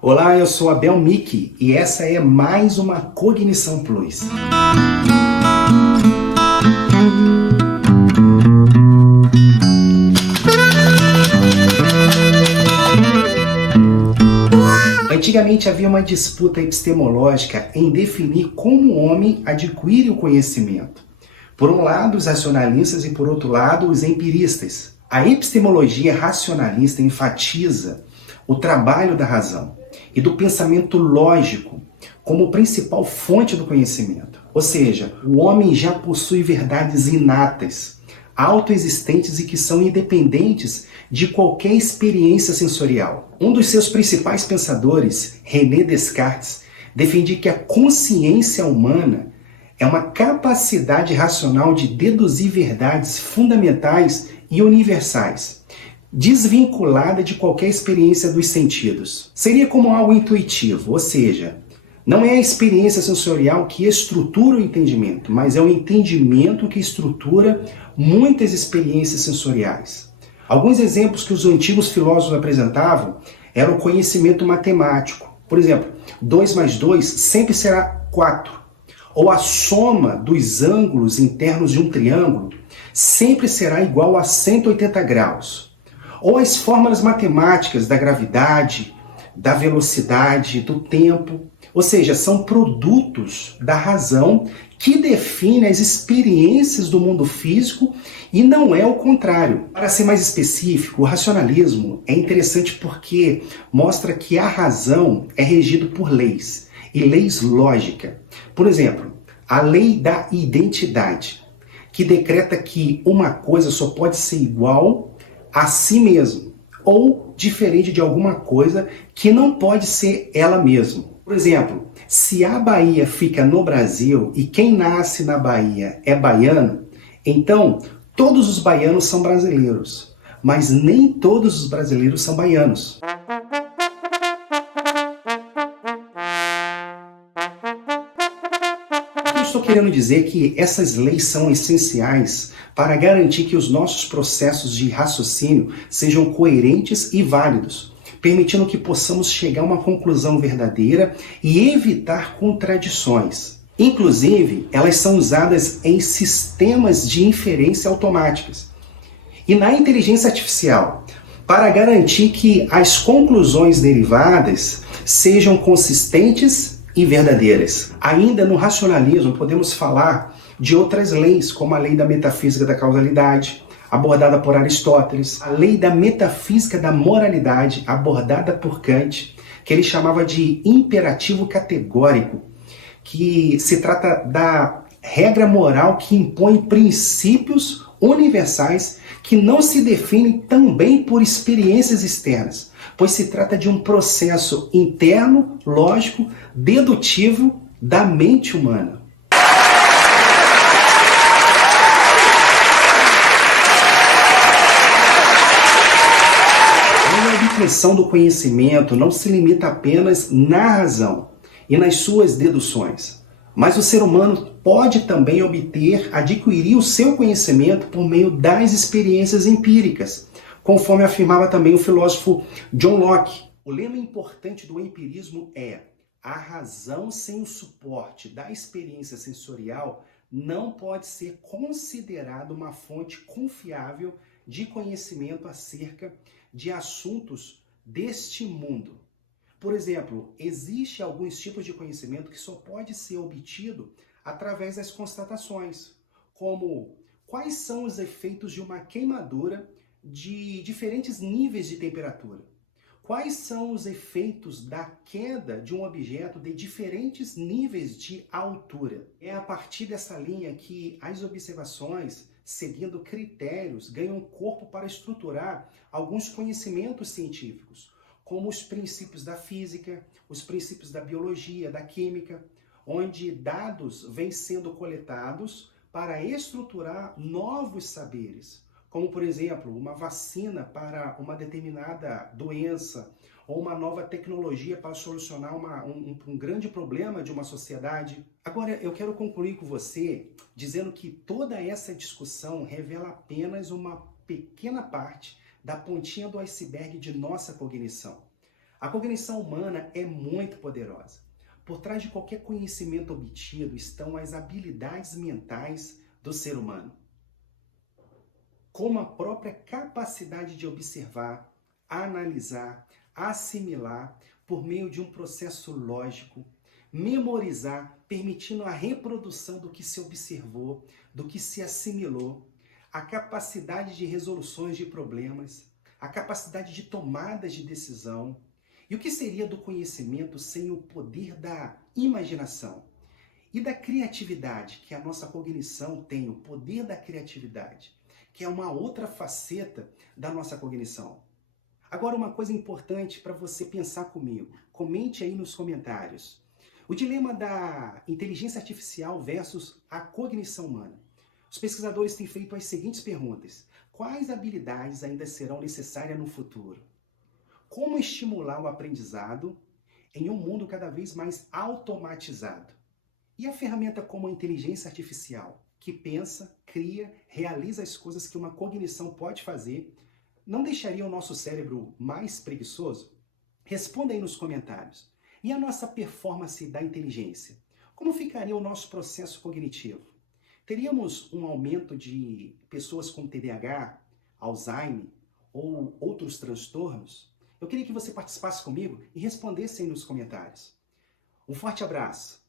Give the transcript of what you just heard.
Olá, eu sou Abel Miki e essa é mais uma Cognição Plus. Antigamente havia uma disputa epistemológica em definir como o homem adquire o conhecimento. Por um lado, os racionalistas e por outro lado, os empiristas. A epistemologia racionalista enfatiza o trabalho da razão e do pensamento lógico como principal fonte do conhecimento. Ou seja, o homem já possui verdades inatas, autoexistentes e que são independentes de qualquer experiência sensorial. Um dos seus principais pensadores, René Descartes, defendia que a consciência humana é uma capacidade racional de deduzir verdades fundamentais e universais, desvinculada de qualquer experiência dos sentidos. Seria como algo intuitivo, ou seja, não é a experiência sensorial que estrutura o entendimento, mas é o entendimento que estrutura muitas experiências sensoriais. Alguns exemplos que os antigos filósofos apresentavam eram o conhecimento matemático. Por exemplo, 2 mais 2 sempre será 4. Ou a soma dos ângulos internos de um triângulo sempre será igual a 180 graus. Ou as fórmulas matemáticas da gravidade, da velocidade, do tempo. Ou seja, são produtos da razão que definem as experiências do mundo físico e não é o contrário. Para ser mais específico, o racionalismo é interessante porque mostra que a razão é regida por leis e leis lógicas. Por exemplo, a lei da identidade, que decreta que uma coisa só pode ser igual a si mesmo ou diferente de alguma coisa que não pode ser ela mesma. Por exemplo, se a Bahia fica no Brasil e quem nasce na Bahia é baiano, então todos os baianos são brasileiros, mas nem todos os brasileiros são baianos. Estou querendo dizer que essas leis são essenciais para garantir que os nossos processos de raciocínio sejam coerentes e válidos, permitindo que possamos chegar a uma conclusão verdadeira e evitar contradições. Inclusive, elas são usadas em sistemas de inferência automáticas e na inteligência artificial, para garantir que as conclusões derivadas sejam consistentes e verdadeiras. Ainda no racionalismo, podemos falar de outras leis, como a lei da metafísica da causalidade, abordada por Aristóteles, a lei da metafísica da moralidade, abordada por Kant, que ele chamava de imperativo categórico, que se trata da regra moral que impõe princípios universais que não se definem também por experiências externas, pois se trata de um processo interno, lógico, dedutivo da mente humana. A obtenção do conhecimento não se limita apenas na razão e nas suas deduções, mas o ser humano pode também adquirir o seu conhecimento por meio das experiências empíricas, conforme afirmava também o filósofo John Locke. O lema importante do empirismo é: a razão sem o suporte da experiência sensorial não pode ser considerada uma fonte confiável de conhecimento acerca de assuntos deste mundo. Por exemplo, existem alguns tipos de conhecimento que só pode ser obtido através das constatações, como quais são os efeitos de uma queimadura de diferentes níveis de temperatura. Quais são os efeitos da queda de um objeto de diferentes níveis de altura? É a partir dessa linha que as observações, seguindo critérios, ganham corpo para estruturar alguns conhecimentos científicos, como os princípios da física, os princípios da biologia, da química, onde dados vêm sendo coletados para estruturar novos saberes, como, por exemplo, uma vacina para uma determinada doença ou uma nova tecnologia para solucionar um grande problema de uma sociedade. Agora, eu quero concluir com você dizendo que toda essa discussão revela apenas uma pequena parte da pontinha do iceberg de nossa cognição. A cognição humana é muito poderosa. Por trás de qualquer conhecimento obtido estão as habilidades mentais do ser humano, como a própria capacidade de observar, analisar, assimilar por meio de um processo lógico, memorizar, permitindo a reprodução do que se observou, do que se assimilou, a capacidade de resoluções de problemas, a capacidade de tomadas de decisão. E o que seria do conhecimento sem o poder da imaginação e da criatividade, que a nossa cognição tem, o poder da criatividade, que é uma outra faceta da nossa cognição. Agora, uma coisa importante para você pensar comigo, comente aí nos comentários. O dilema da inteligência artificial versus a cognição humana. Os pesquisadores têm feito as seguintes perguntas: quais habilidades ainda serão necessárias no futuro? Como estimular o aprendizado em um mundo cada vez mais automatizado? E a ferramenta como a inteligência artificial, que pensa, cria, realiza as coisas que uma cognição pode fazer, não deixaria o nosso cérebro mais preguiçoso? Responda aí nos comentários. E a nossa performance da inteligência? Como ficaria o nosso processo cognitivo? Teríamos um aumento de pessoas com TDAH, Alzheimer ou outros transtornos? Eu queria que você participasse comigo e respondesse aí nos comentários. Um forte abraço!